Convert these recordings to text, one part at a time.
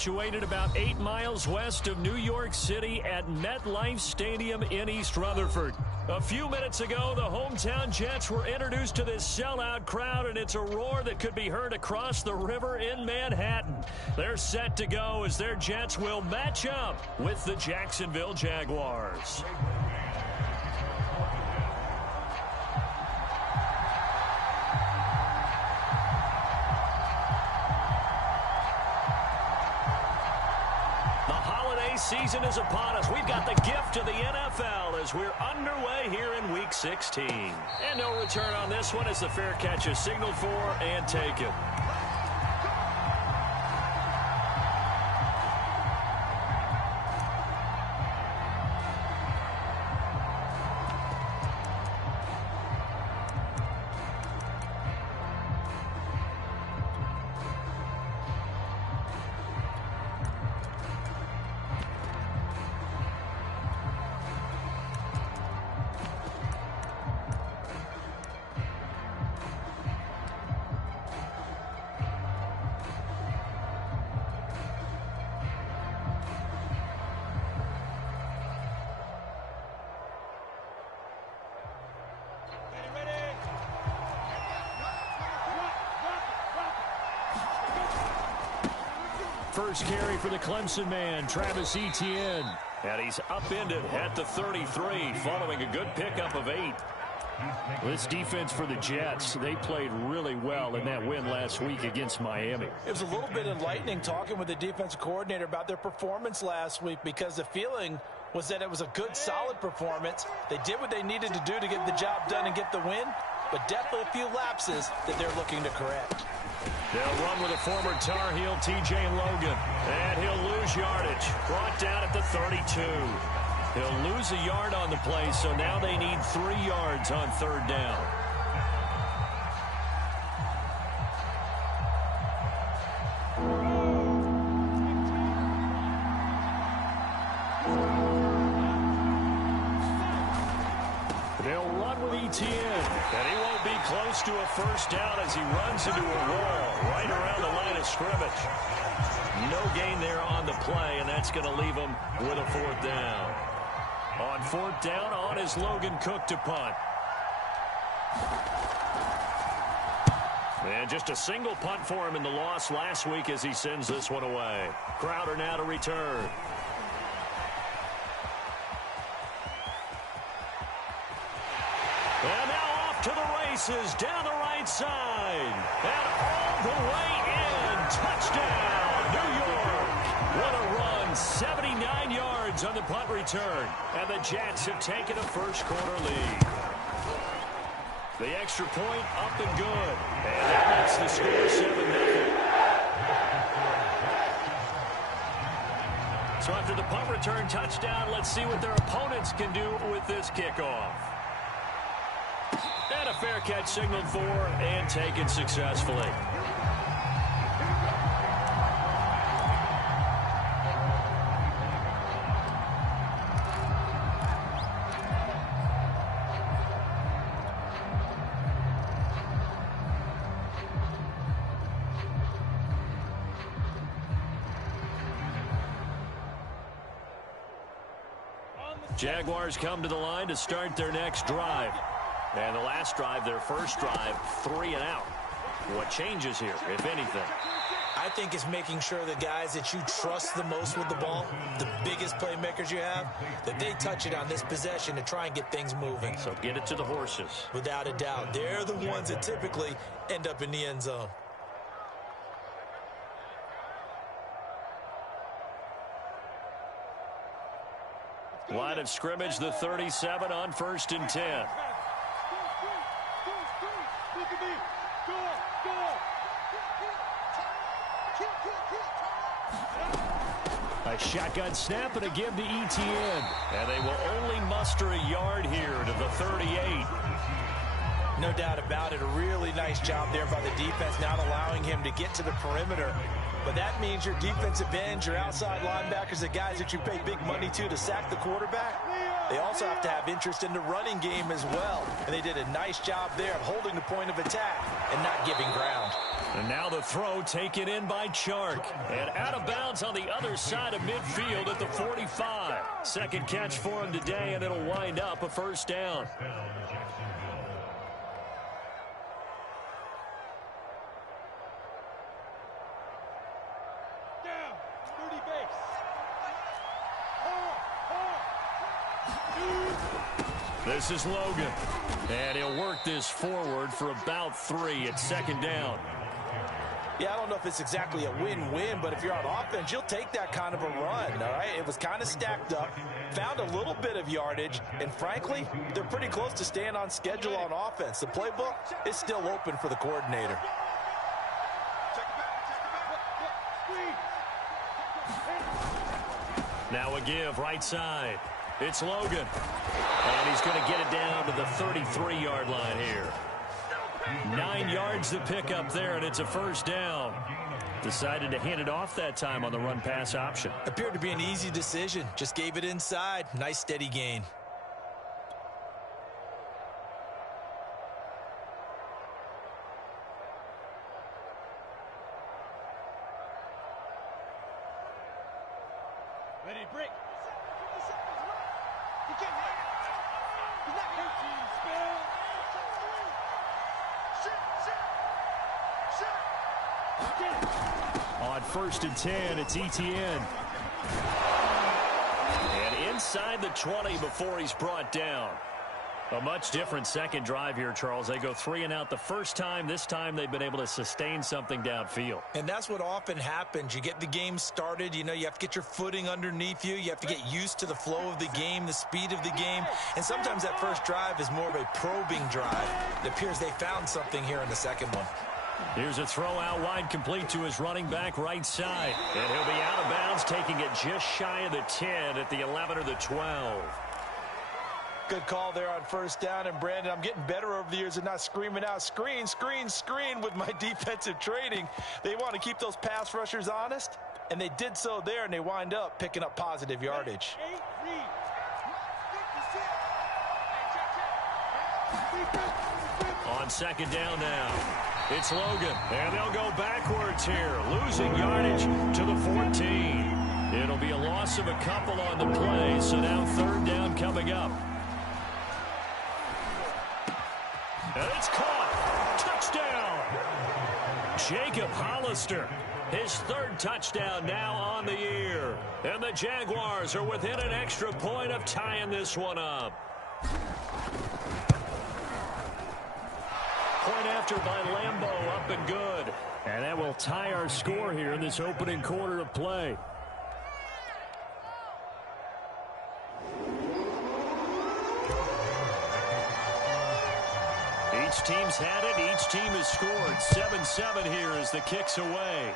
situated about 8 miles west of New York City at MetLife Stadium in East Rutherford. A few minutes ago, the hometown Jets were introduced to this sellout crowd, and it's a roar that could be heard across the river in Manhattan. They're set to go as their Jets will match up with the Jacksonville Jaguars. Season is upon us. We've got the gift of the NFL as we're underway here in Week 16. And no return on this one as the fair catch is signaled for and taken. First carry for the Clemson man, Travis Etienne. And he's upended at the 33 following a good pickup of 8. This defense for the Jets, they played really well in that win last week against Miami. It was a little bit enlightening talking with the defensive coordinator about their performance last week because the feeling was that it was a good, solid performance. They did what they needed to do to get the job done and get the win, but definitely a few lapses that they're looking to correct. They'll run with a former Tar Heel, T.J. Logan. And he'll lose yardage. Brought down at the 32. He'll lose a yard on the play, so now they need 3 yards on third down. They'll run with Etienne. And he won't be close to a first down as he runs into a wall right around the line of scrimmage. No gain there on the play, and that's going to leave him with a 4th down. On 4th down, on is Logan Cook to punt. And just a single punt for him in the loss last week as he sends this one away. Crowder now to return. And now off to the races down the right side. And all the way in. Touchdown, New York. What a run. 79 yards on the punt return. And the Jets have taken a first-quarter lead. The extra point up and good. And that makes the score 7-0. So after the punt return touchdown, let's see what their opponents can do with this kickoff. And a fair catch signaled for and taken successfully. Jaguars come to the line to start their next drive. And the last drive, their first drive, 3 and out. What changes here, if anything? I think it's making sure the guys that you trust the most with the ball, the biggest playmakers you have, that they touch it on this possession to try and get things moving. So get it to the horses. Without a doubt. They're the ones that typically end up in the end zone. Line of scrimmage, the 37 on 1st and 10. A shotgun snap and a give to Etienne. And they will only muster a yard here to the 38. No doubt about it. A really nice job there by the defense, not allowing him to get to the perimeter. But that means your defensive ends, your outside linebackers, the guys that you pay big money to sack the quarterback, they also have to have interest in the running game as well. And they did a nice job there of holding the point of attack and not giving ground. And now the throw taken in by Chark. And out of bounds on the other side of midfield at the 45. Second catch for him today, and it'll wind up a first down. This is Logan. And he'll work this forward for about 3 at second down. Yeah, I don't know if it's exactly a win-win, but if you're on offense, you'll take that kind of a run, all right? It was kind of stacked up, found a little bit of yardage, and frankly, they're pretty close to staying on schedule on offense. The playbook is still open for the coordinator. Now a give right side. It's Logan. And he's going to get it down to the 33-yard line here. 9 yards to pick up there, and it's a first down. Decided to hand it off that time on the run-pass option. Appeared to be an easy decision. Just gave it inside. Nice steady gain. Ready, break. You can't hit. He's not hurting, Spill. On 1st and 10, it's Etienne. And inside the 20 before he's brought down. A much different second drive here, Charles. They go 3 and out the first time. This time they've been able to sustain something downfield. And that's what often happens. You get the game started. You know, you have to get your footing underneath you. You have to get used to the flow of the game, the speed of the game. And sometimes that first drive is more of a probing drive. It appears they found something here in the second one. Here's a throw out wide, complete to his running back right side. And he'll be out of bounds, taking it just shy of the 10 at the 11 or the 12. Good call there on first down. And, Brandon, I'm getting better over the years and not screaming out, screen, screen, screen with my defensive training. They want to keep those pass rushers honest, and they did so there, and they wind up picking up positive yardage. On second down now, it's Logan, and they'll go backwards here, losing yardage to the 14. It'll be a loss of a couple on the play, so now third down coming up. And it's caught. Touchdown. Jacob Hollister, his 3rd touchdown now on the year. And the Jaguars are within an extra point of tying this one up. Point after by Lambeau, up and good. And that will tie our score here in this opening quarter of play. Each team's had it. Each team has scored. 7-7 here as the kick's away.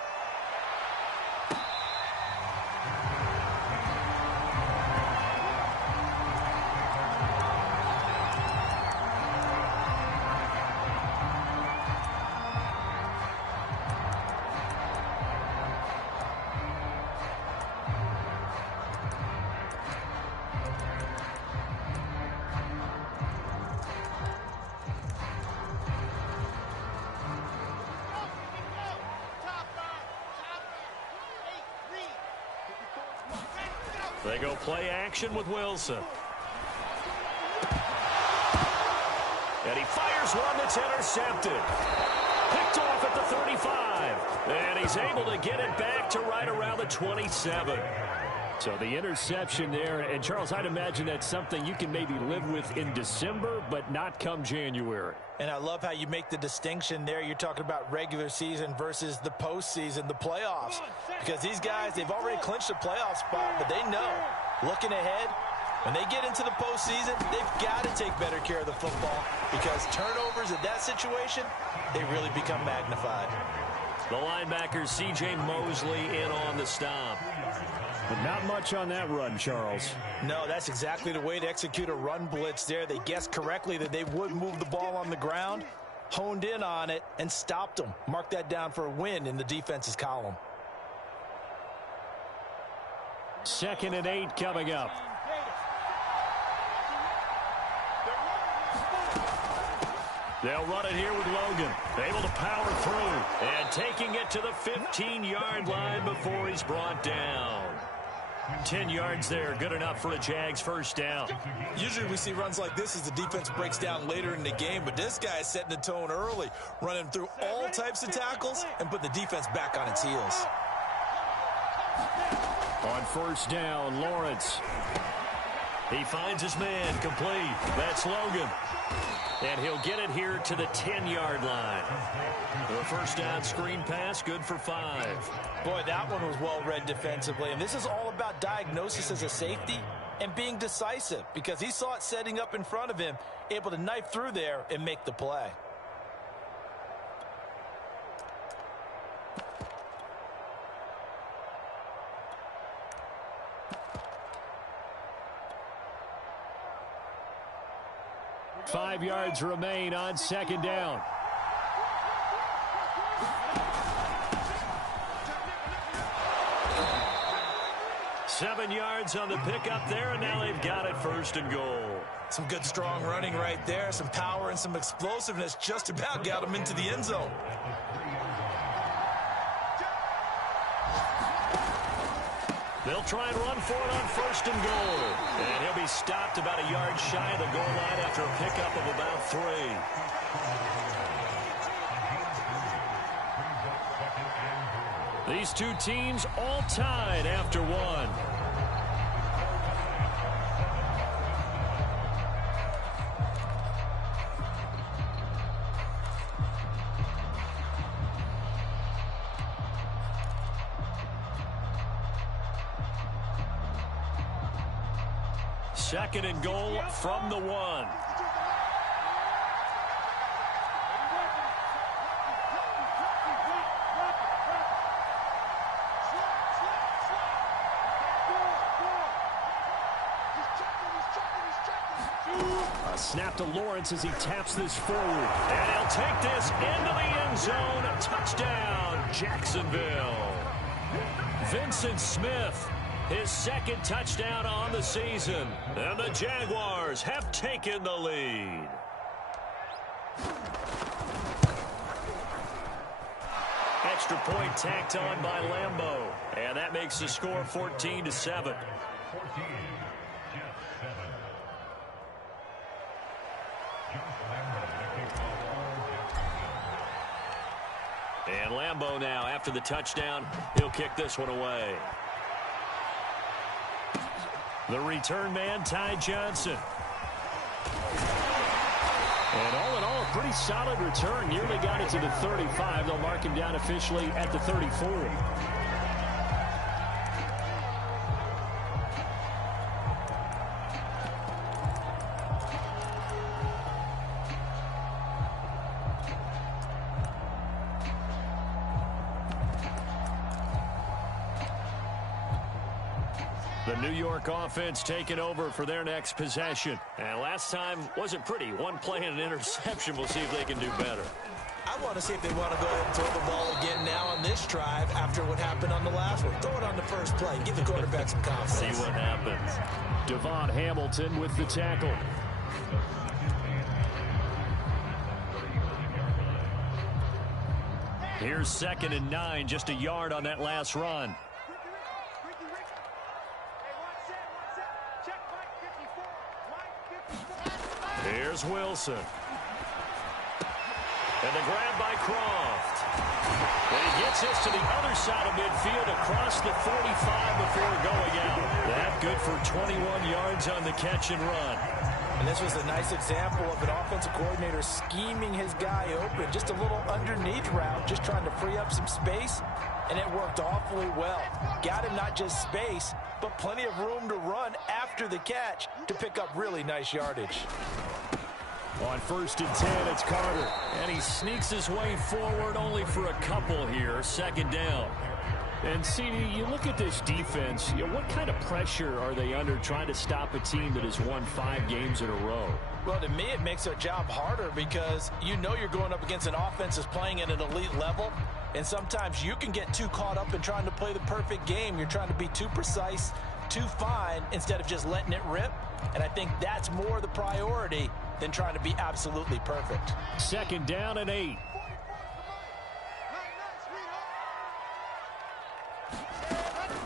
They go play action with Wilson. And he fires one that's intercepted. Picked off at the 35. And he's able to get it back to right around the 27. So the interception there. And, Charles, I'd imagine that's something you can maybe live with in December, but not come January. And I love how you make the distinction there. You're talking about regular season versus the postseason, the playoffs. Because these guys, they've already clinched a playoff spot, but they know, looking ahead, when they get into the postseason, they've got to take better care of the football because turnovers in that situation, they really become magnified. The linebacker, C.J. Mosley, in on the stop. But not much on that run, Charles. No, that's exactly the way to execute a run blitz there. They guessed correctly that they would move the ball on the ground, honed in on it, and stopped them. Mark that down for a win in the defense's column. 2nd and 8 coming up. They'll run it here with Logan. Able to power through. And taking it to the 15-yard line before he's brought down. 10 yards there, good enough for a Jags first down. Usually we see runs like this as the defense breaks down later in the game, but this guy is setting the tone early, running through all types of tackles and put the defense back on its heels. On first down, Lawrence. He finds his man, complete. That's Logan. And he'll get it here to the 10-yard line. The first down screen pass, good for 5. Boy, that one was well read defensively. And this is all about diagnosis as a safety and being decisive because he saw it setting up in front of him, able to knife through there and make the play. Five yards remain on second down. Seven yards on the pickup there, and now they've got it first and goal. Some good, strong running right there. Some power and some explosiveness just about got him into the end zone. They'll try and run for it on first and goal. And he'll be stopped about a yard shy of the goal line after a pickup of about 3. These two teams all tied after 1. Second and goal from the 1. A snap to Lawrence as he taps this forward. And he'll take this into the end zone. Touchdown, Jacksonville. Vincent Smith, his second touchdown on the season. And the Jaguars have taken the lead. Extra point tacked on by Lambeau. And that makes the score 14-7. And Lambeau now, after the touchdown, he'll kick this one away. The return man, Ty Johnson. And all in all, a pretty solid return. Nearly got it to the 35. They'll mark him down officially at the 34. The New York offense taking over for their next possession. And last time wasn't pretty. One play and an interception. We'll see if they can do better. I want to see if they want to go ahead and throw the ball again now on this drive after what happened on the last one. Throw it on the first play. Give the quarterback some confidence. See what happens. Devon Hamilton with the tackle. Here's 2nd and 9, just a yard on that last run. Here's Wilson. And the grab by Croft. And he gets this to the other side of midfield across the 45 before going out. That good for 21 yards on the catch and run. And this was a nice example of an offensive coordinator scheming his guy open. Just a little underneath route, just trying to free up some space. And it worked awfully well. Got him not just space, but plenty of room to run after the catch to pick up really nice yardage. On 1st and 10, it's Carter. And he sneaks his way forward only for a couple here. 2nd down. And, CD, you look at this defense, what kind of pressure are they under trying to stop a team that has won 5 games in a row? Well, to me, it makes their job harder because you know you're going up against an offense that's playing at an elite level. And sometimes you can get too caught up in trying to play the perfect game. You're trying to be too precise, too fine, instead of just letting it rip. And I think that's more the priority than trying to be absolutely perfect. 2nd down and 8.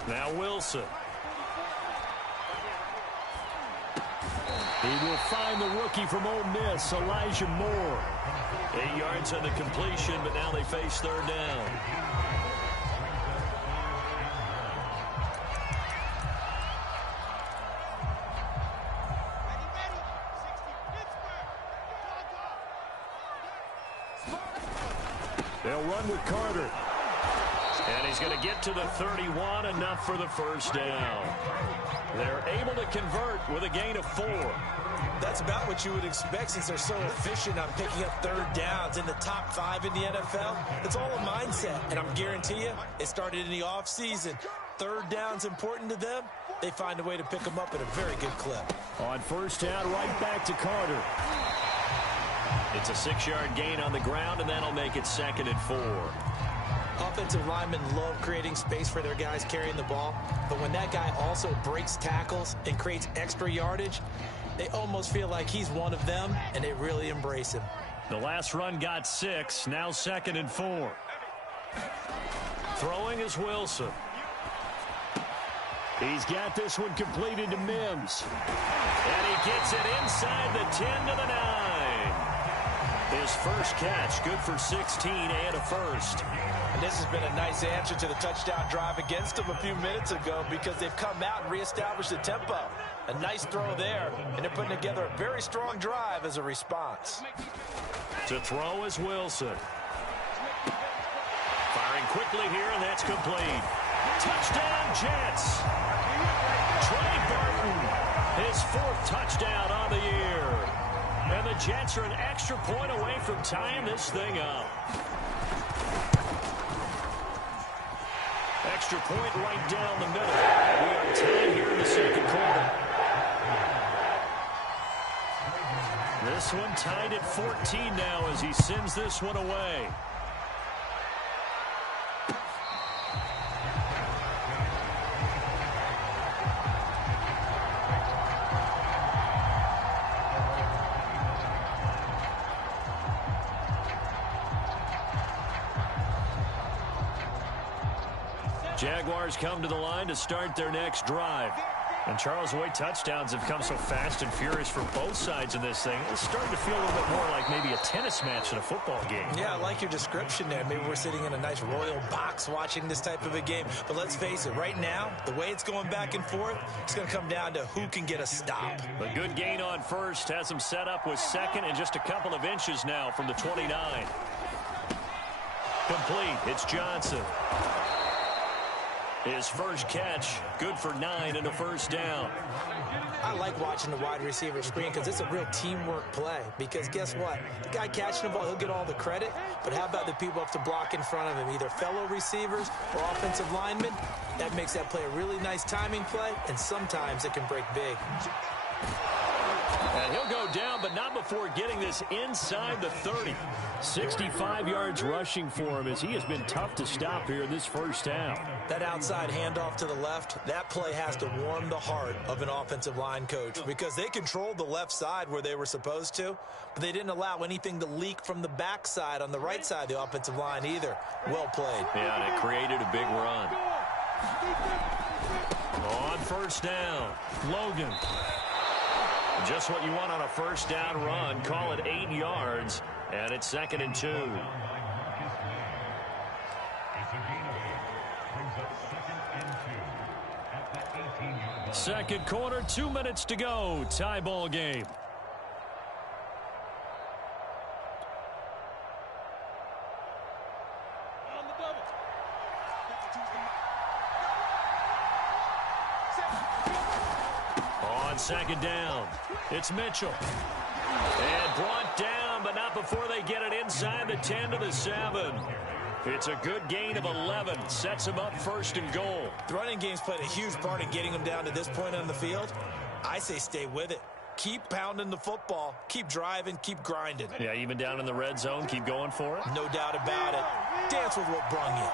Now Wilson. He will find the rookie from Ole Miss, Elijah Moore. 8 yards on the completion, but now they face 3rd down. They'll run with Carter. And he's going to get to the 31, enough for the 1st down. They're able to convert with a gain of 4. That's about what you would expect since they're so efficient on picking up 3rd downs in the top 5 in the NFL. It's all a mindset, and I'm guarantee you it started in the offseason. 3rd down's important to them. They find a way to pick them up at a very good clip. On 1st down, right back to Carter. It's a 6-yard gain on the ground, and that'll make it 2nd and 4. Offensive linemen love creating space for their guys carrying the ball, but when that guy also breaks tackles and creates extra yardage, they almost feel like he's one of them, and they really embrace him. The last run got 6, now 2nd and 4. Throwing is Wilson. He's got this one completed to Mims. And he gets it inside the 10 to the 9. His first catch, good for 16 and a 1st. And this has been a nice answer to the touchdown drive against them a few minutes ago because they've come out and reestablished the tempo. A nice throw there, and they're putting together a very strong drive as a response. To throw is Wilson. Firing quickly here, and that's complete. Touchdown, Jets. Trey Burton, his 4th touchdown on the year. And the Jets are an extra point away from tying this thing up. Extra point right down the middle. We are tied here in the 2nd quarter. This one tied at 14 now as he sends this one away. Jaguars come to the line to start their next drive. And Charles, the way touchdowns have come so fast and furious for both sides of this thing, it's starting to feel a little bit more like maybe a tennis match in a football game. Yeah, I like your description there. Maybe we're sitting in a nice royal box watching this type of a game. But let's face it, right now, the way it's going back and forth, it's going to come down to who can get a stop. A good gain on 1st has him set up with 2nd and just a couple of inches now from the 29. Complete. It's Johnson. His first catch, good for 9 and a 1st down. I like watching the wide receiver screen because it's a real teamwork play. Because guess what? The guy catching the ball, he'll get all the credit. But how about the people up to block in front of him, either fellow receivers or offensive linemen? That makes that play a really nice timing play, and sometimes it can break big. And he'll go down, but not before getting this inside the 30. 65 yards rushing for him as he has been tough to stop here in this 1st down. That outside handoff to the left, that play has to warm the heart of an offensive line coach because they controlled the left side where they were supposed to, but they didn't allow anything to leak from the backside on the right side of the offensive line either. Well played. Yeah, and it created a big run. On 1st down, Logan. Just what you want on a 1st down run. Call it 8 yards, and it's 2nd and 2. Second quarter, 2 minutes to go. Tie ball game. On 2nd down, it's Mitchell. And brought down, but not before they get it inside the 10 to the 7. It's a good gain of 11. Sets him up 1st and goal. The running game's played a huge part in getting them down to this point on the field. I say stay with it. Keep pounding the football. Keep driving. Keep grinding. Yeah, even down in the red zone, keep going for it. No doubt about it. Dance with what brung you.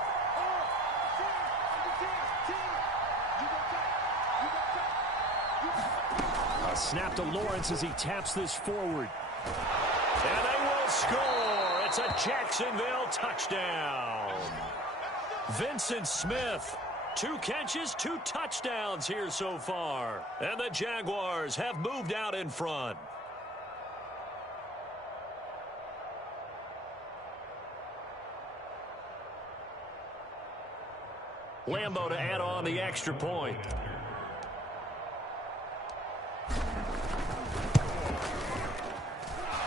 A snap to Lawrence as he taps this forward. And they will score. It's a Jacksonville touchdown. Vincent Smith, 2 catches, 2 touchdowns here so far. And the Jaguars have moved out in front. Lambeau to add on the extra point.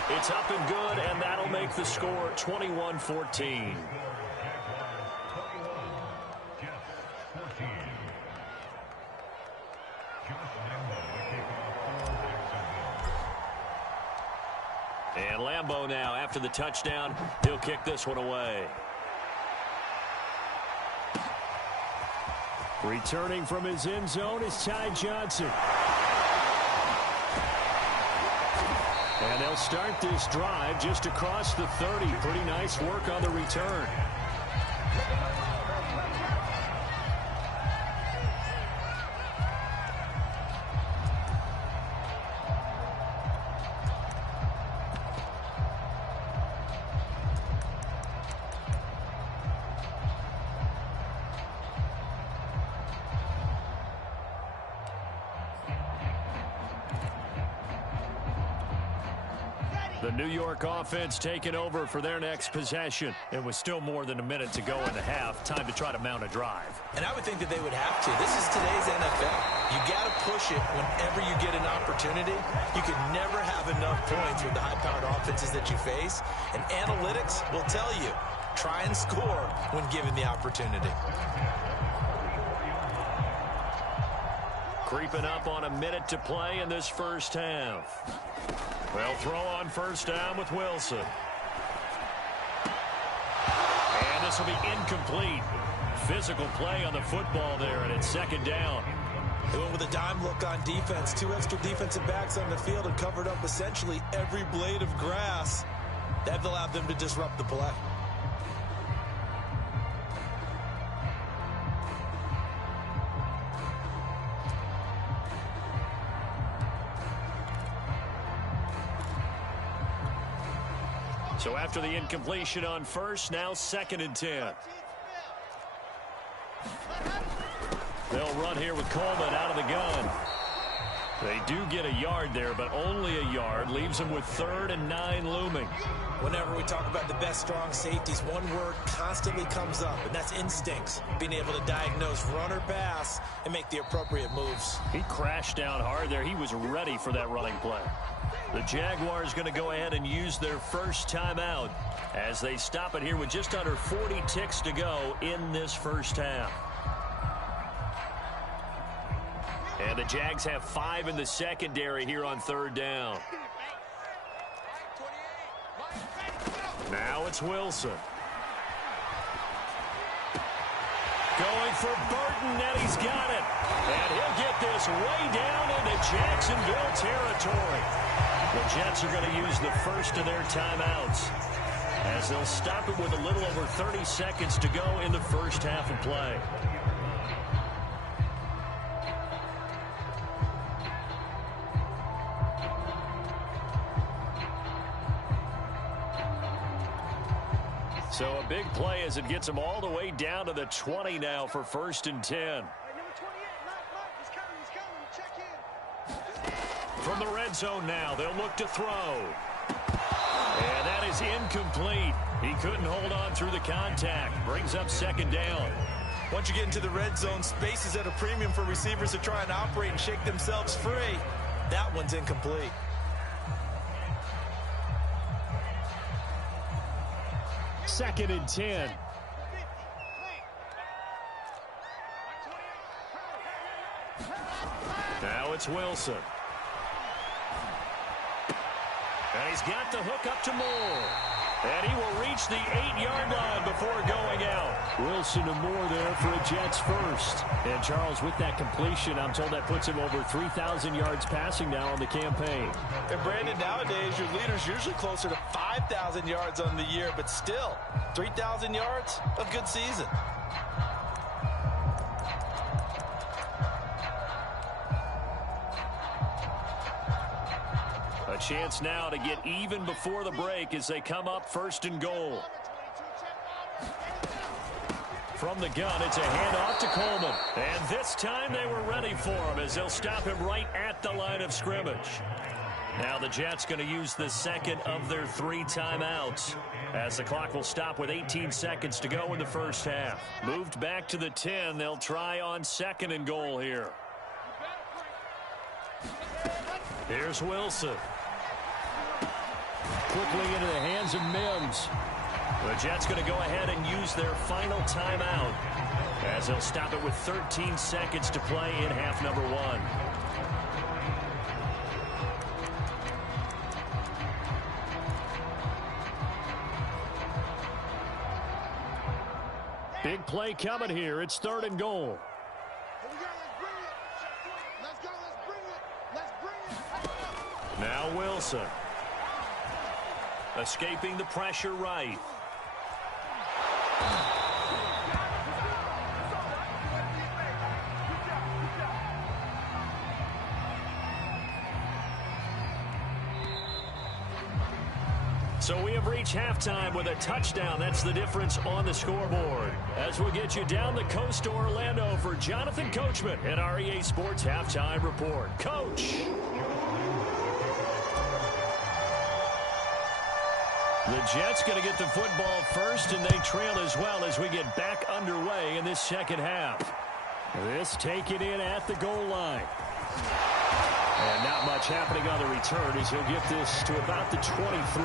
It's up and good, and that'll make the score 21-14. And Lambeau now, after the touchdown, he'll kick this one away. Returning from his end zone is Ty Johnson. And they'll start this drive just across the 30. Pretty nice work on the return. The New York offense taking over for their next possession. It was still more than a minute to go in the half. Time to try to mount a drive. And I would think that they would have to. This is today's NFL. You got to push it whenever you get an opportunity. You can never have enough points with the high-powered offenses that you face. And analytics will tell you, try and score when given the opportunity. Creeping up on a minute to play in this first half. They'll throw on first down with Wilson. And this will be incomplete. Physical play on the football there, and it's second down. They went with a dime look on defense. 2 extra defensive backs on the field and covered up essentially every blade of grass. That allowed them to disrupt the play. So after the incompletion on first, now 2nd and 10. They'll run here with Coleman out of the gun. They do get a yard there, but only a yard. Leaves them with 3rd and 9 looming. Whenever we talk about the best strong safeties, one word constantly comes up, and that's instincts. Being able to diagnose run or pass and make the appropriate moves. He crashed down hard there. He was ready for that running play. The Jaguars going to go ahead and use their first timeout as they stop it here with just under 40 ticks to go in this first half. And the Jags have 5 in the secondary here on 3rd down. Now it's Wilson. Going for Burton, and he's got it. And he'll get this way down into Jacksonville territory. The Jets are going to use the first of their timeouts as they'll stop it with a little over 30 seconds to go in the first half of play. So a big play as it gets them all the way down to the 20 now for 1st and 10. From the red zone now, they'll look to throw. And that is incomplete. He couldn't hold on through the contact. Brings up 2nd down. Once you get into the red zone, space is at a premium for receivers to try and operate and shake themselves free. That one's incomplete. Second and 10. Now it's Wilson. And he's got the hook up to Moore. And he will reach the 8-yard line before going out. Wilson to Moore there for a Jets first. And Charles, with that completion, I'm told that puts him over 3,000 yards passing now on the campaign. And Brandon, nowadays your leader's usually closer to 5,000 yards on the year, but still, 3,000 yards, a good season. A chance now to get even before the break as they come up 1st and goal. From the gun, it's a handoff to Coleman. And this time they were ready for him as they'll stop him right at the line of scrimmage. Now the Jets going to use the second of their 3 timeouts as the clock will stop with 18 seconds to go in the first half. Moved back to the 10. They'll try on 2nd and goal here. Here's Wilson. Quickly into the hands of Mims. The Jets going to go ahead and use their final timeout as they'll stop it with 13 seconds to play in half number 1. Big play coming here. It's 3rd and goal. Now Wilson. Escaping the pressure right. So we have reached halftime with a touchdown. That's the difference on the scoreboard. As we'll get you down the coast to Orlando for Jonathan Coachman at our EA Sports Halftime Report. Coach. The Jets going to get the football first, and they trail as well as we get back underway in this second half. This taken in at the goal line. And not much happening on the return as he'll get this to about the 23.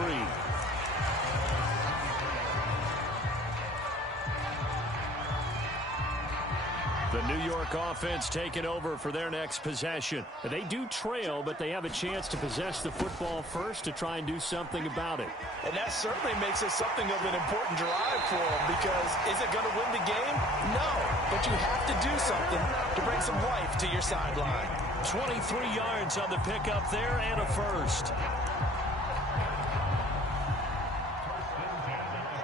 The New York offense taking over for their next possession. They do trail, but they have a chance to possess the football first to try and do something about it. And that certainly makes it something of an important drive for them, because is it going to win the game? No, but you have to do something to bring some life to your sideline. 23 yards on the pickup there and a first.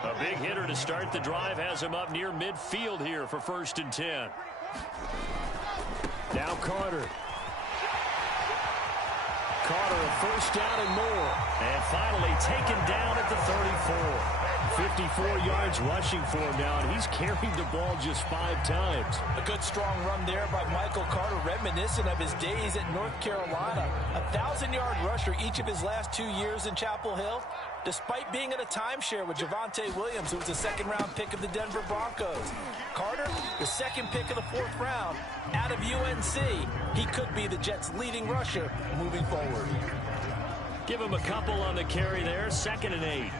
A big hitter to start the drive has him up near midfield here for 1st and 10. Now Carter. Carter, a first down and more. And finally taken down at the 34. 54 yards rushing for him now, and he's carried the ball just 5 times. A good strong run there by Michael Carter, reminiscent of his days at North Carolina. A 1,000-yard rusher each of his last 2 years in Chapel Hill, despite being in a timeshare with Javonte Williams, who was a second-round pick of the Denver Broncos. Carter, the second pick of the 4th round out of UNC. He could be the Jets' leading rusher moving forward. Give him a couple on the carry there, 2nd and 8.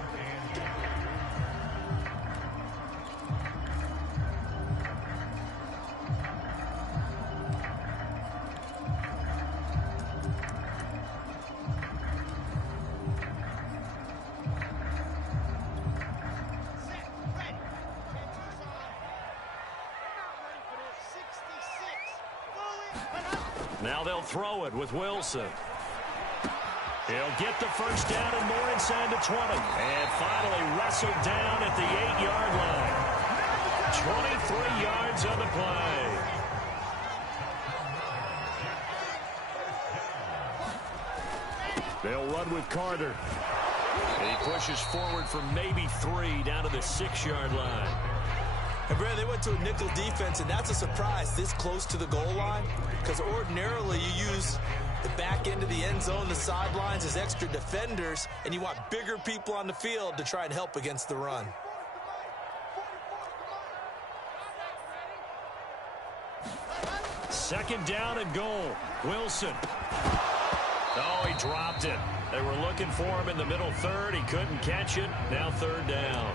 Now they'll throw it with Wilson. He'll get the first down and more inside the 20. And finally wrestled down at the 8-yard line. 23 yards on the play. They'll run with Carter. And he pushes forward for maybe 3 down to the 6-yard line. And Brad, they went to a nickel defense, and that's a surprise this close to the goal line, because ordinarily you use the back end of the end zone, the sidelines as extra defenders, and you want bigger people on the field to try and help against the run. Second down and goal. Wilson. Oh, he dropped it. They were looking for him in the middle third. He couldn't catch it. Now 3rd down.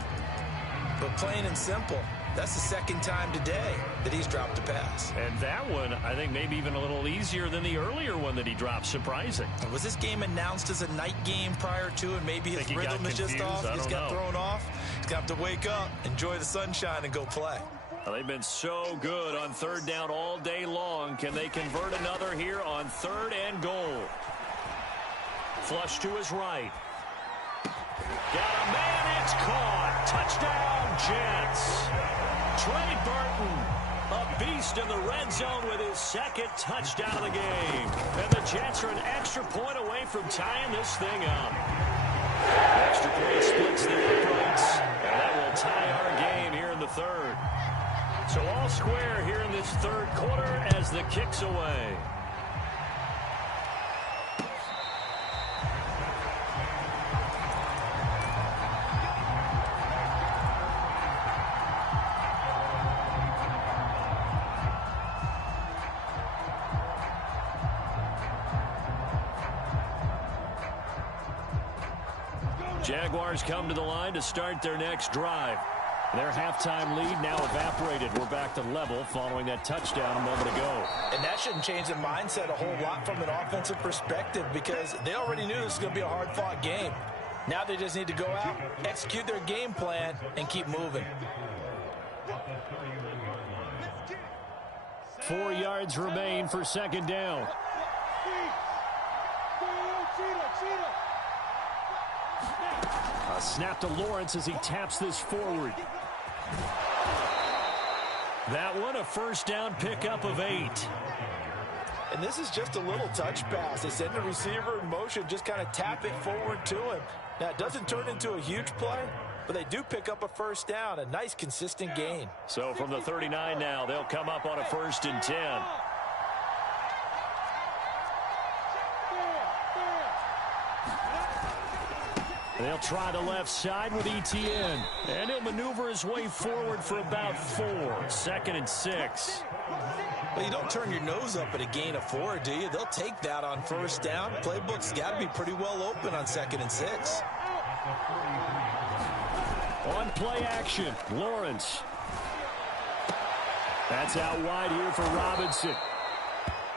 But plain and simple, that's the second time today that he's dropped a pass. And that one, I think, maybe even a little easier than the earlier one that he dropped. Surprising. Was this game announced as a night game prior to, and maybe his rhythm is just off? He's got thrown off. He's got to wake up, enjoy the sunshine, and go play. Well, they've been so good on 3rd down all day long. Can they convert another here on 3rd and goal? Flush to his right. Got a man, it's caught. Touchdown, Jets. Trey Burton A beast in the red zone with his second touchdown of the game. And the Jets are an extra point away from tying this thing up. Extra point splits the uprights. And that will tie our game here in the third. So all square here in this third quarter as the kick's away. Jaguars come to the line to start their next drive. Their halftime lead now evaporated. We're back to level following that touchdown a moment ago. And that shouldn't change the mindset a whole lot from an offensive perspective because they already knew this was going to be a hard-fought game. Now they just need to go out, execute their game plan, and keep moving. 4 yards remain for second down. A snap to Lawrence as he taps this forward. That one, a first down pickup of 8. And this is just a little touch pass. They send the receiver in motion, just kind of tap it forward to him. Now, it doesn't turn into a huge play, but they do pick up a first down, a nice, consistent gain. So from the 39 now, they'll come up on a 1st and 10. They'll try the left side with ETN. And he'll maneuver his way forward for about 4. 2nd and 6. Well, you don't turn your nose up at a gain of 4, do you? They'll take that on first down. Playbook's got to be pretty well open on 2nd and 6. On play action, Lawrence. That's out wide here for Robinson.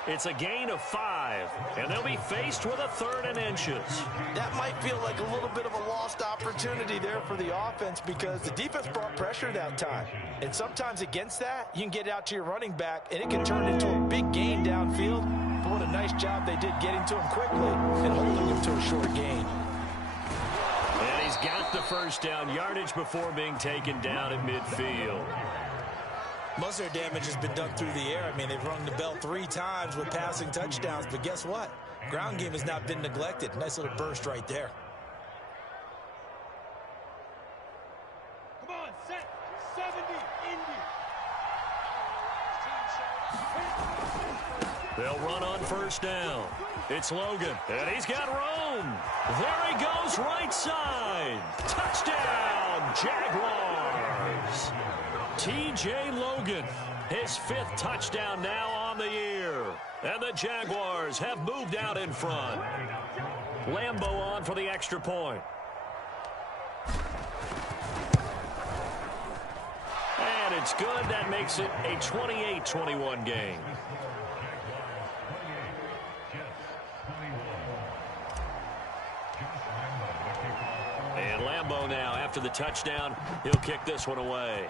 It's a gain of 5, and they'll be faced with a 3rd and inches. That might feel like a little bit of a lost opportunity there for the offense because the defense brought pressure that time. And sometimes against that, you can get out to your running back, and it can turn into a big gain downfield. But what a nice job they did getting to him quickly and holding him to a short gain. And he's got the first down yardage before being taken down at midfield. Most of their damage has been done through the air. I mean, they've rung the bell 3 times with passing touchdowns, but guess what? Ground game has not been neglected. Nice little burst right there. Come on, set 70, Indy. They'll run on first down. It's Logan, and he's got room. There he goes, right side. Touchdown, Jaguars. T.J. Logan, his 5th touchdown now on the year. And the Jaguars have moved out in front. Lambeau on for the extra point. And it's good. That makes it a 28-21 game. And Lambeau now, after the touchdown, he'll kick this one away.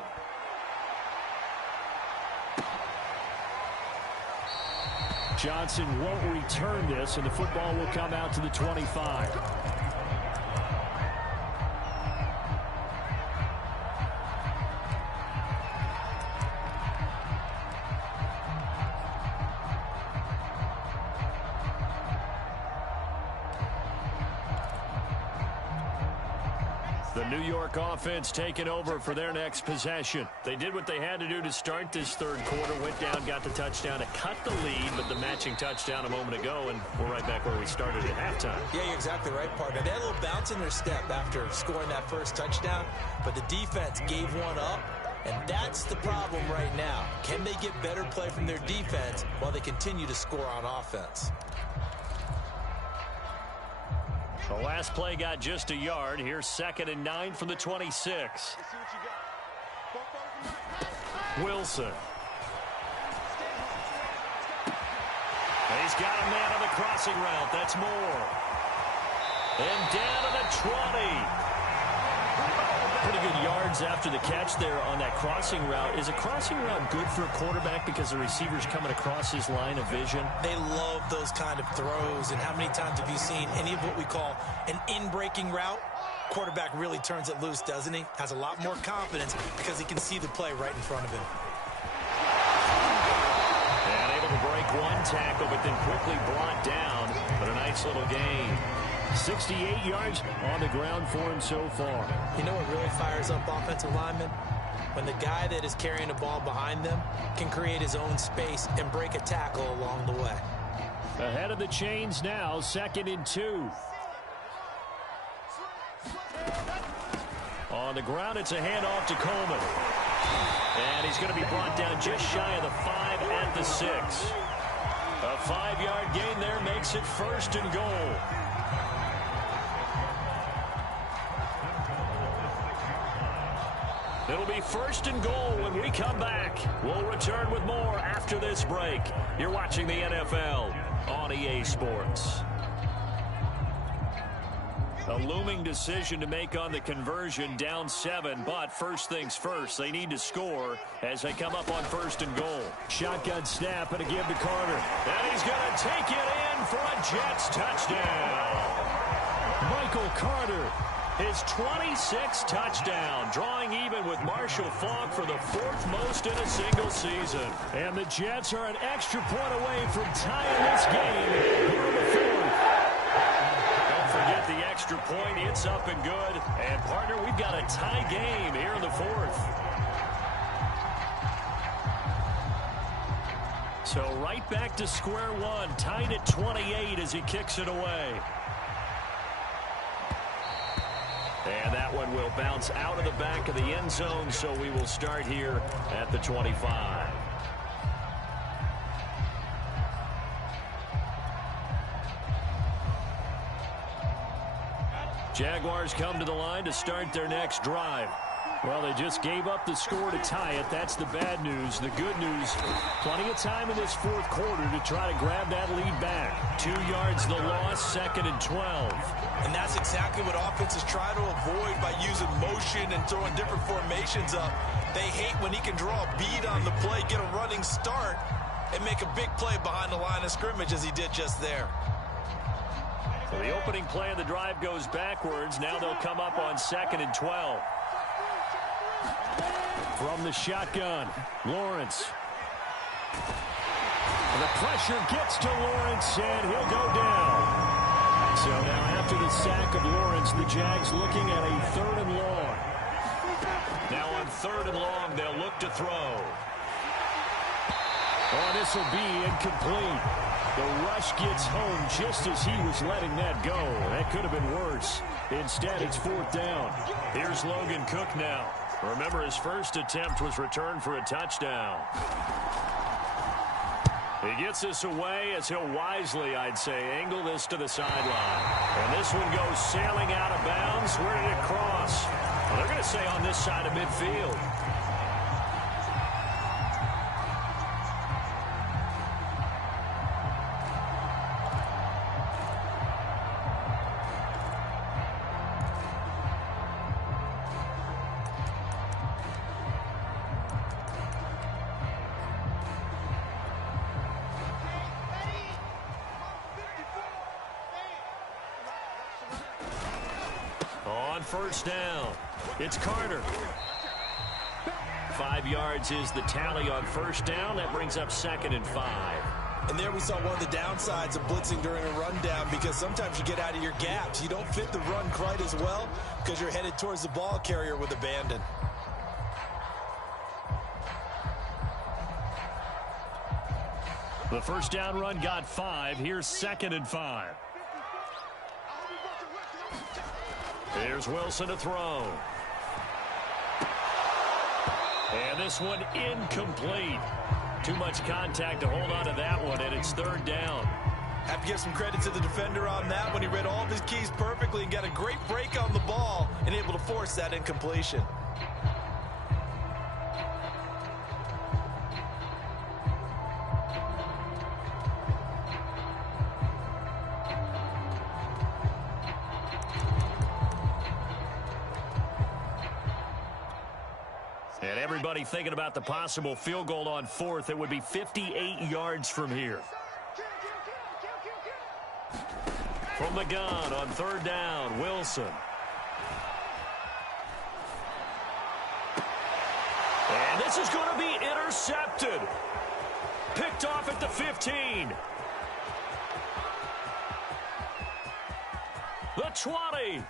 Johnson won't return this, and the football will come out to the 25. The New York offense taking over for their next possession. They did what they had to do to start this third quarter, went down, got the touchdown to cut the lead, but the matching touchdown a moment ago, and we're right back where we started at halftime. Yeah, you're exactly right, partner. They had a little bounce in their step after scoring that first touchdown, but the defense gave one up, and that's the problem right now. Can they get better play from their defense while they continue to score on offense? The last play got just a yard. Here's 2nd and 9 from the 26. Wilson. And he's got a man on the crossing route. That's Moore. And down to the 20. Pretty good yards after the catch there on that crossing route. Is a crossing route good for a quarterback because the receiver's coming across his line of vision? They love those kind of throws. And how many times have you seen any of what we call an in-breaking route? Quarterback really turns it loose, doesn't he? Has a lot more confidence because he can see the play right in front of him. break one tackle, but then quickly brought down. But a nice little gain. 68 yards on the ground for him so far. You know what really fires up offensive linemen? When the guy that is carrying the ball behind them can create his own space and break a tackle along the way. Ahead of the chains now, 2nd and 2. On the ground, it's a handoff to Coleman. And he's going to be brought down just shy of the 5 at the 6. A 5-yard gain there makes it 1st and goal. It'll be 1st and goal when we come back. We'll return with more after this break. You're watching the NFL on EA Sports. A looming decision to make on the conversion, down 7, but first things first, they need to score as they come up on 1st and goal. Shotgun snap and a give to Carter. And he's going to take it in for a Jets touchdown. Michael Carter, his 26th touchdown, drawing even with Marshall Faulk for the 4th most in a single season. And the Jets are an extra point away from tying this game here in the 4th. Forget the extra point. It's up and good. And, partner, we've got a tie game here in the 4th. So right back to square one. Tied at 28 as he kicks it away. And that one will bounce out of the back of the end zone. So we will start here at the 25. Jaguars come to the line to start their next drive. Well, they just gave up the score to tie it. That's the bad news. The good news, plenty of time in this 4th quarter to try to grab that lead back. 2 yards the loss, 2nd and 12. And that's exactly what offenses try to avoid by using motion and throwing different formations up. They hate when he can draw a bead on the play, get a running start, and make a big play behind the line of scrimmage as he did just there. So the opening play of the drive goes backwards. Now they'll come up on 2nd and 12. From the shotgun, Lawrence. And the pressure gets to Lawrence, and he'll go down. So now after the sack of Lawrence, the Jags looking at a 3rd and long. Now on 3rd and long, they'll look to throw. Oh, this will be incomplete. The rush gets home just as he was letting that go. That could have been worse. Instead, it's 4th down. Here's Logan Cook now. Remember, his first attempt was returned for a touchdown. He gets this away as he'll wisely, I'd say, angle this to the sideline. And this one goes sailing out of bounds. Where did it cross? Well, they're going to say on this side of midfield. On 1st down, it's Carter. 5 yards is the tally on 1st down. That brings up 2nd and 5. And there we saw one of the downsides of blitzing during a rundown, because sometimes you get out of your gaps. You don't fit the run quite as well because you're headed towards the ball carrier with abandon. The 1st down run got 5. Here's 2nd and 5. Here's Wilson to throw. And this one incomplete. Too much contact to hold on to that one, and it's 3rd down. Have to give some credit to the defender on that one. He read all of his keys perfectly and got a great break on the ball and able to force that incompletion. And everybody thinking about the possible field goal on 4th. It would be 58 yards from here. From the gun on 3rd down, Wilson. And this is going to be intercepted. Picked off at the 15. The 20.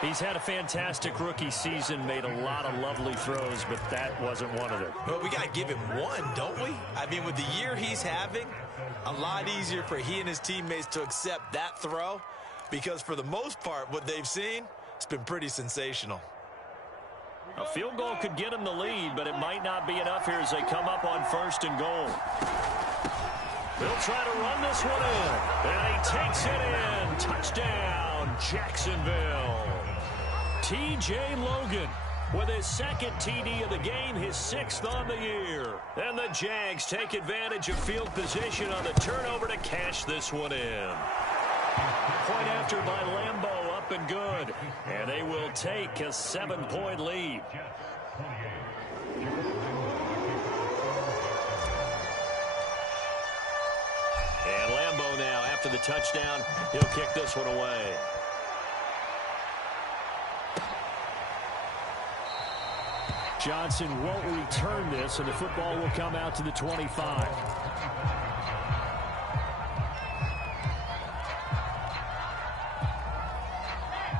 He's had a fantastic rookie season, made a lot of lovely throws, but that wasn't one of them. Well, we got to give him one, don't we? I mean, with the year he's having, a lot easier for he and his teammates to accept that throw because for the most part, what they've seen, it's been pretty sensational. A field goal could get him the lead, but it might not be enough here as they come up on 1st and goal. They'll try to run this one in, and he takes it in. Touchdown, Jacksonville. T.J. Logan with his 2nd TD of the game, his 6th on the year. And the Jags take advantage of field position on the turnover to cash this one in. Point after by Lambeau, up and good. And they will take a 7-point lead. And Lambeau now, after the touchdown, he'll kick this one away. Johnson won't return this, and the football will come out to the 25.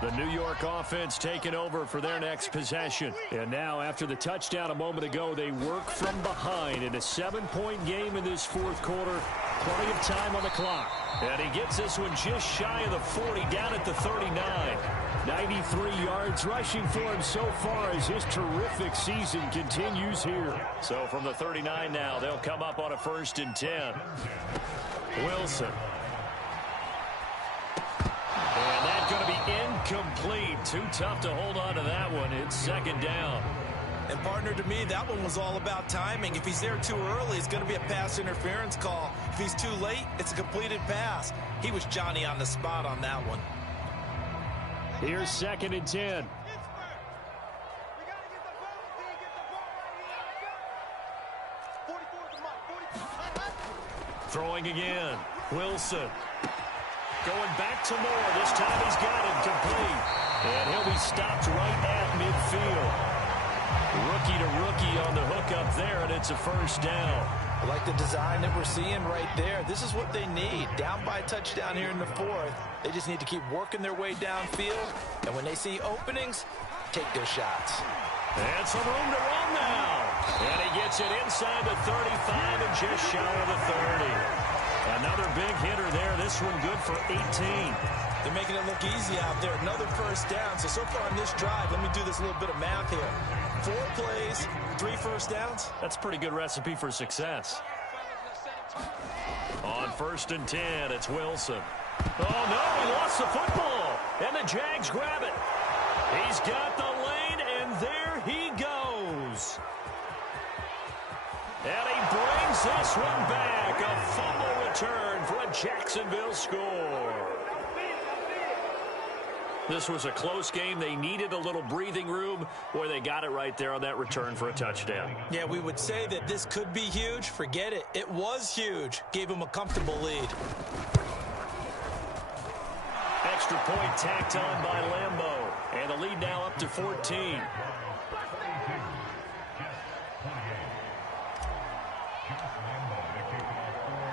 The New York offense taking over for their next possession. And now, after the touchdown a moment ago, they work from behind in a 7-point game in this 4th quarter. Plenty of time on the clock. And he gets this one just shy of the 40, down at the 39. 93 yards rushing for him so far as his terrific season continues here. So from the 39 now, they'll come up on a 1st and 10. Wilson. And that's going to be incomplete. Too tough to hold on to that one. It's 2nd down. And, partner, to me, that one was all about timing. If he's there too early, it's going to be a pass interference call. If he's too late, it's a completed pass. He was Johnny on the spot on that one. Here's 2nd and 10. Throwing again. Wilson. Going back to Moore. This time he's got it complete. And he'll be stopped right at midfield. Rookie to rookie on the hook up there, and it's a 1st down. I like the design that we're seeing right there. This is what they need. Down by a touchdown here in the 4th. They just need to keep working their way downfield. And when they see openings, take their shots. And some room to run now. And he gets it inside the 35 and just shy of the 30. Another big hitter there. This one good for 18. They're making it look easy out there. Another 1st down. So far on this drive, let me do this little bit of math here. 4 plays, 3 1st downs. That's a pretty good recipe for success. On 1st and 10, it's Wilson. Oh, no, he lost the football. And the Jags grab it. He's got the lane, and there he goes. And he brings this one back. A fumble return for a Jacksonville score. This was a close game. They needed a little breathing room. Boy, they got it right there on that return for a touchdown. Yeah, we would say that this could be huge. Forget it. It was huge. Gave him a comfortable lead. Extra point tacked on by Lambeau. And the lead now up to 14.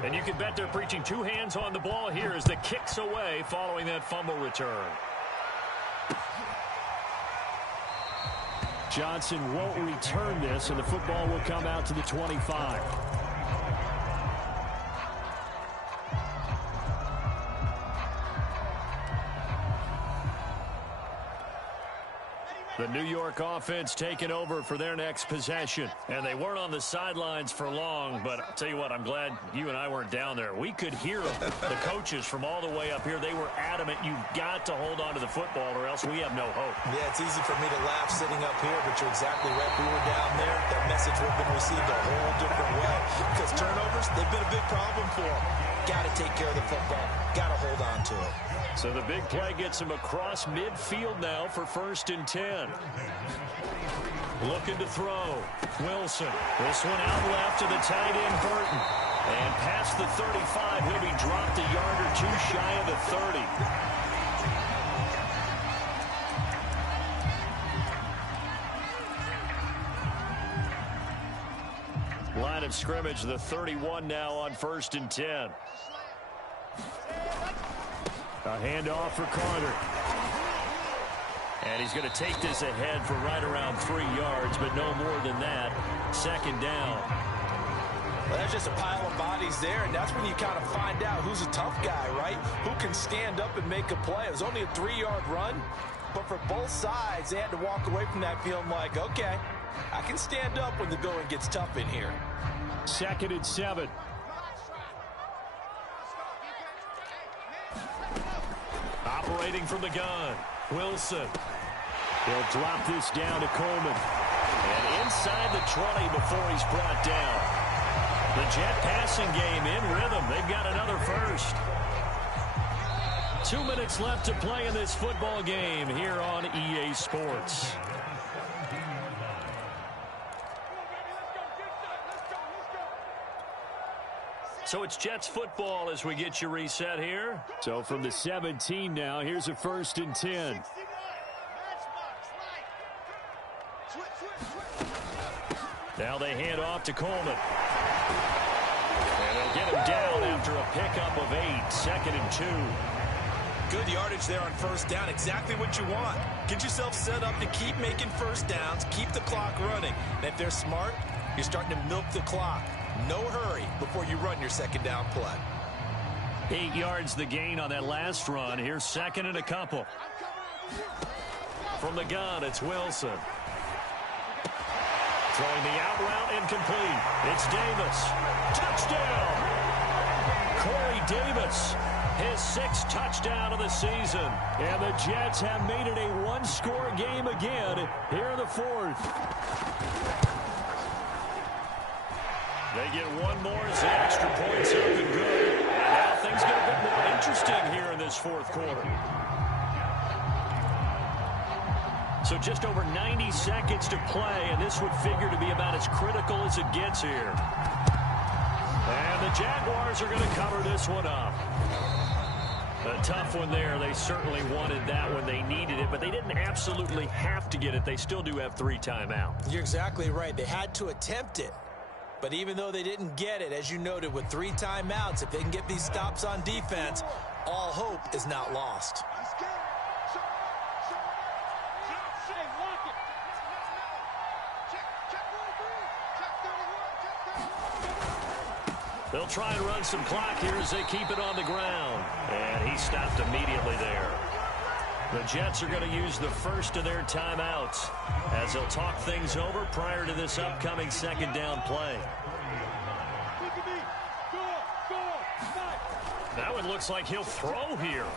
And you can bet they're preaching 2 hands on the ball here as the kick's away following that fumble return. Johnson won't return this, and the football will come out to the 25. The New York offense taking over for their next possession. And they weren't on the sidelines for long, but I'll tell you what, I'm glad you and I weren't down there. We could hear them, the coaches from all the way up here. They were adamant, you've got to hold on to the football or else we have no hope. Yeah, it's easy for me to laugh sitting up here, but you're exactly right. We were down there. That message would have been received a whole different way. Because turnovers, they've been a big problem for them. Got to take care of the football. Got to hold on to it. So the big play gets him across midfield now for 1st and 10. Looking to throw. Wilson. This one out left to the tight end, Burton. And past the 35, he'll be dropped a yard or 2 shy of the 30. of scrimmage, the 31 now on 1st and 10. A handoff for Carter. And he's going to take this ahead for right around 3 yards, but no more than that. 2nd down. Well, there's just a pile of bodies there, and that's when you kind of find out who's a tough guy, right? Who can stand up and make a play. It was only a 3-yard run, but for both sides, they had to walk away from that feeling like, okay, I can stand up when the going gets tough in here. 2nd and 7. Operating from the gun, Wilson. He'll drop this down to Coleman. And inside the 20 before he's brought down. The Jet passing game in rhythm. They've got another first. 2 minutes left to play in this football game here on EA Sports. So it's Jets football as we get you reset here. So from the 17 now, here's a 1st and 10. Now they hand off to Coleman. And they'll get him down after a pickup of 8. 2nd and 2. Good yardage there on 1st down. Exactly what you want. Get yourself set up to keep making 1st downs. Keep the clock running. And if they're smart, you're starting to milk the clock. No hurry before you run your 2nd down play. 8 yards the gain on that last run. Here's 2nd and a couple. From the gun, it's Wilson. Throwing the out route incomplete. It's Davis. Touchdown! Corey Davis, his 6th touchdown of the season. And the Jets have made it a one-score game again here in the 4th. They get one more as the extra point's up and good. And now things get a bit more interesting here in this 4th quarter. So just over 90 seconds to play, and this would figure to be about as critical as it gets here. And the Jaguars are going to cover this one up. A tough one there. They certainly wanted that when they needed it, but they didn't absolutely have to get it. They still do have 3 timeouts. You're exactly right. They had to attempt it. But even though they didn't get it, as you noted, with 3 timeouts, if they can get these stops on defense, all hope is not lost. They'll try and run some clock here as they keep it on the ground. And he stopped immediately there. The Jets are going to use the first of their timeouts as they'll talk things over prior to this upcoming 2nd down play. That one looks like he'll throw here.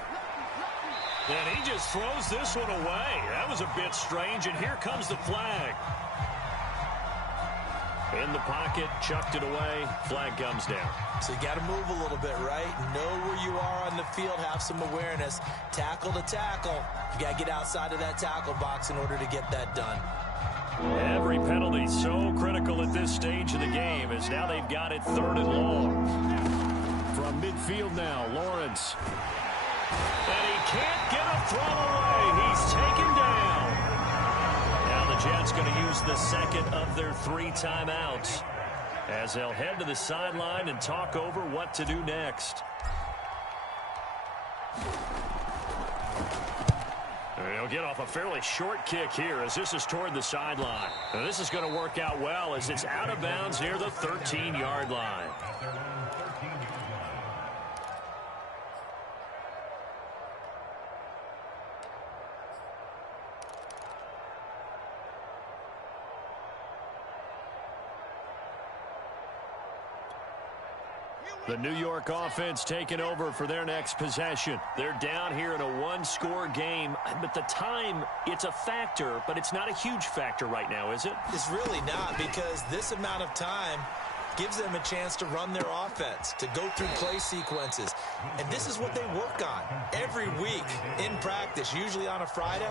And he just throws this one away. That was a bit strange, and here comes the flag. In the pocket, chucked it away, flag comes down. So you got to move a little bit, right? Know where you are on the field, have some awareness. Tackle to tackle. You got to get outside of that tackle box in order to get that done. Every penalty so critical at this stage of the game as now they've got it 3rd and long. From midfield now, Lawrence. And he can't get a throw away. He's taken down. Now the Jets going to use the 2nd of their 3 timeouts as they'll head to the sideline and talk over what to do next. They'll get off a fairly short kick here as this is toward the sideline. Now this is going to work out well as it's out of bounds near the 13-yard line. The New York offense taking over for their next possession. They're down here in a one-score game, but the time, it's a factor, but it's not a huge factor right now, is it? It's really not, because this amount of time gives them a chance to run their offense, to go through play sequences. And this is what they work on every week in practice, usually on a Friday.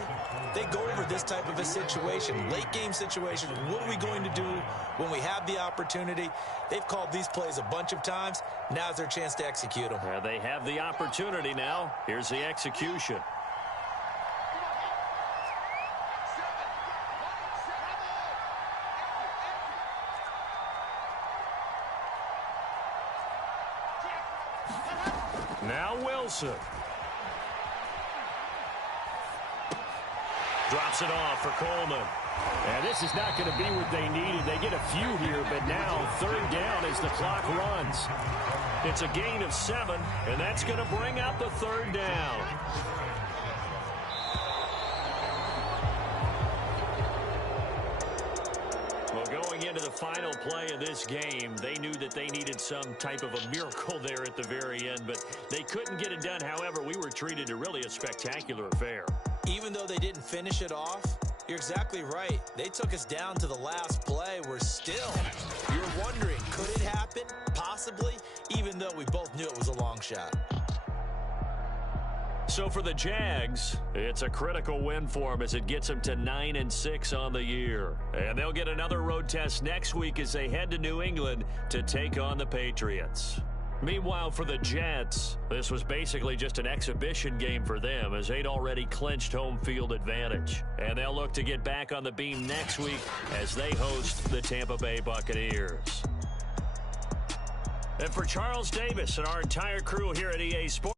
They go over this type of a situation, late game situation. What are we going to do when we have the opportunity? They've called these plays a bunch of times. Now's their chance to execute them. They have the opportunity now. Here's the execution. Now Wilson. Drops it off for Coleman. And this is not going to be what they needed. They get a few here, but now third down as the clock runs. It's a gain of 7, and that's going to bring out the third down. Well, going into the final play of this game, they knew that they needed some type of a miracle there at the very end, but they couldn't get it done. However, we were treated to really a spectacular affair. Even though they didn't finish it off, you're exactly right. They took us down to the last play. We're still, you're wondering, could it happen? Possibly, even though we both knew it was a long shot. So for the Jags, it's a critical win for them as it gets them to 9-6 on the year. And they'll get another road test next week as they head to New England to take on the Patriots. Meanwhile, for the Jets, this was basically just an exhibition game for them as they'd already clinched home field advantage. And they'll look to get back on the beam next week as they host the Tampa Bay Buccaneers. And for Charles Davis and our entire crew here at EA Sports,